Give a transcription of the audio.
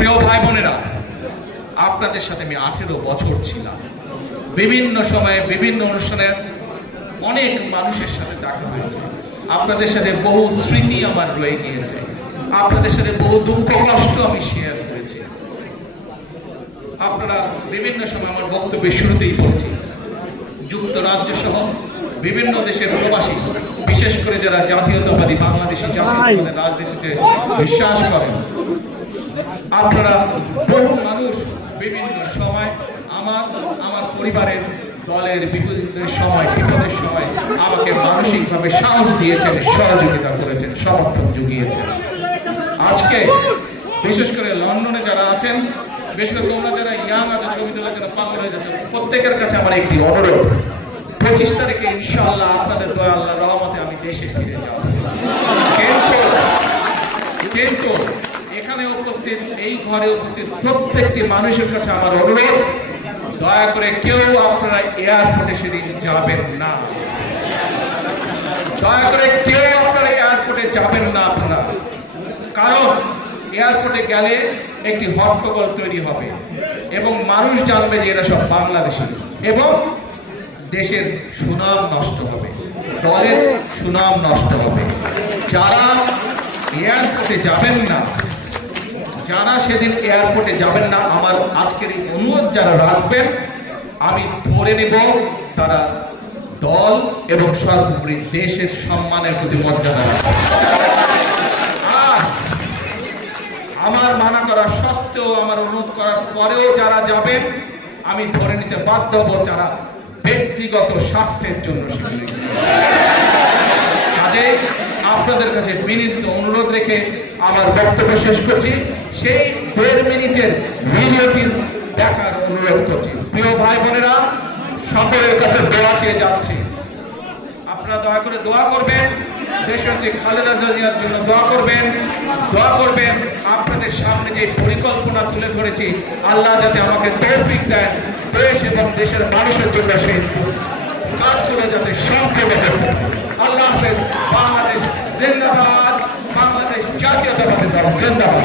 প্রিয় ভাই বোনেরা, আপনাদের সাথে আমি 18 বছর ছিলাম। বিভিন্ন সময়ে বিভিন্ন অনুষ্ঠানে অনেক মানুষের সাথে দেখা হয়েছে। আপনাদের সাথে বহু স্মৃতি আমার রয়ে গিয়েছে। আপনাদের সাথে বহু দুঃখ কষ্ট আমি শেয়ার করেছি। আপনারা বিভিন্ন সময় আমার বক্তব্যের শুরুতেই বলেছি, যুক্তরাজ্য সহ বিভিন্ন দেশের প্রবাসী, বিশেষ করে যারা জাতীয়তাবাদী বাংলাদেশি জাতীয়তাবাদের রাজনীতিতে বিশ্বাস করেন, আপনারা বহু মানুষ বিভিন্ন সময় আমার পরিবারের দলের বিপদের সময় আমাকে মানসিকভাবে সাহস দিয়েছেন, সহযোগিতা করেছেন, সমর্থন জুগিয়েছেন। আজকে বিশেষ করে লন্ডনে যারা আছেন, বিশেষ করে তোমরা যারা ইয়াং আছো, ছবি তোলার জন্য পাগল হয়ে যাচ্ছে, প্রত্যেকের কাছে আমার একটি অনুরোধ, 25 তারিখে ইনশাআল্লাহ আপনাদের দয়া আল্লাহর রহমতে আমি দেশে ফিরে যাব। কিন্তু এখানে উপস্থিত, এই ঘরে উপস্থিত প্রত্যেকটি মানুষের কাছে আমার অনুরোধ, দয়া করে কেউ আপনারা এয়ারপোর্টে সেদিন যাবেন না। দয়া করে কেউ আপনারা এয়ারপোর্টে যাবেন না আপনারা, কারণ এয়ারপোর্টে গেলে একটি হট্টগোল তৈরি হবে এবং মানুষ জানবে যে এরা সব বাংলাদেশি, এবং দেশের সুনাম নষ্ট হবে, দলের সুনাম নষ্ট হবে। যারা এয়ারপোর্টে যাবেন না, যারা সেদিন এয়ারপোর্টে যাবেন না, আমার আজকের এই অনুরোধ যারা রাখবেন, আমি ধরে নেব তারা দল এবং সর্বোপরি দেশের সম্মানের প্রতি মর্যাদা রাখবে। আর আমার মানা করা সত্ত্বেও, আমার অনুরোধ করার পরেও যারা যাবেন, আমি ধরে নিতে বাধ্য হব যারা ব্যক্তিগত স্বার্থের জন্য সেখানে। কাজেই আপনাদের কাছে বিনীত অনুরোধ রেখে আমার বক্তব্য শেষ করছি। সেই 1.5 মিনিটের ভিডিওটি দেখার অনুরোধ করছি। প্রিয় ভাই বোনেরা, সকলের কাছে দোয়া চেয়ে যাচ্ছি, আপনারা দয়া করে দোয়া করবেন, দেশনেত্রী খালেদা জিয়ার জন্য দোয়া করবেন। আপনাদের সামনে যে পরিকল্পনা তুলে ধরেছি, আল্লাহ যাতে আমাকে তৌফিক দেন, দেশ এবং দেশের মানুষের জন্য সেই কাজগুলো যাতে সম্পূর্ণ করতে। আল্লাহ হাফেজ। বাংলাদেশ জিন্দাবাদ, বাংলাদেশ জাতীয়তাবাদী দল জিন্দাবাদ।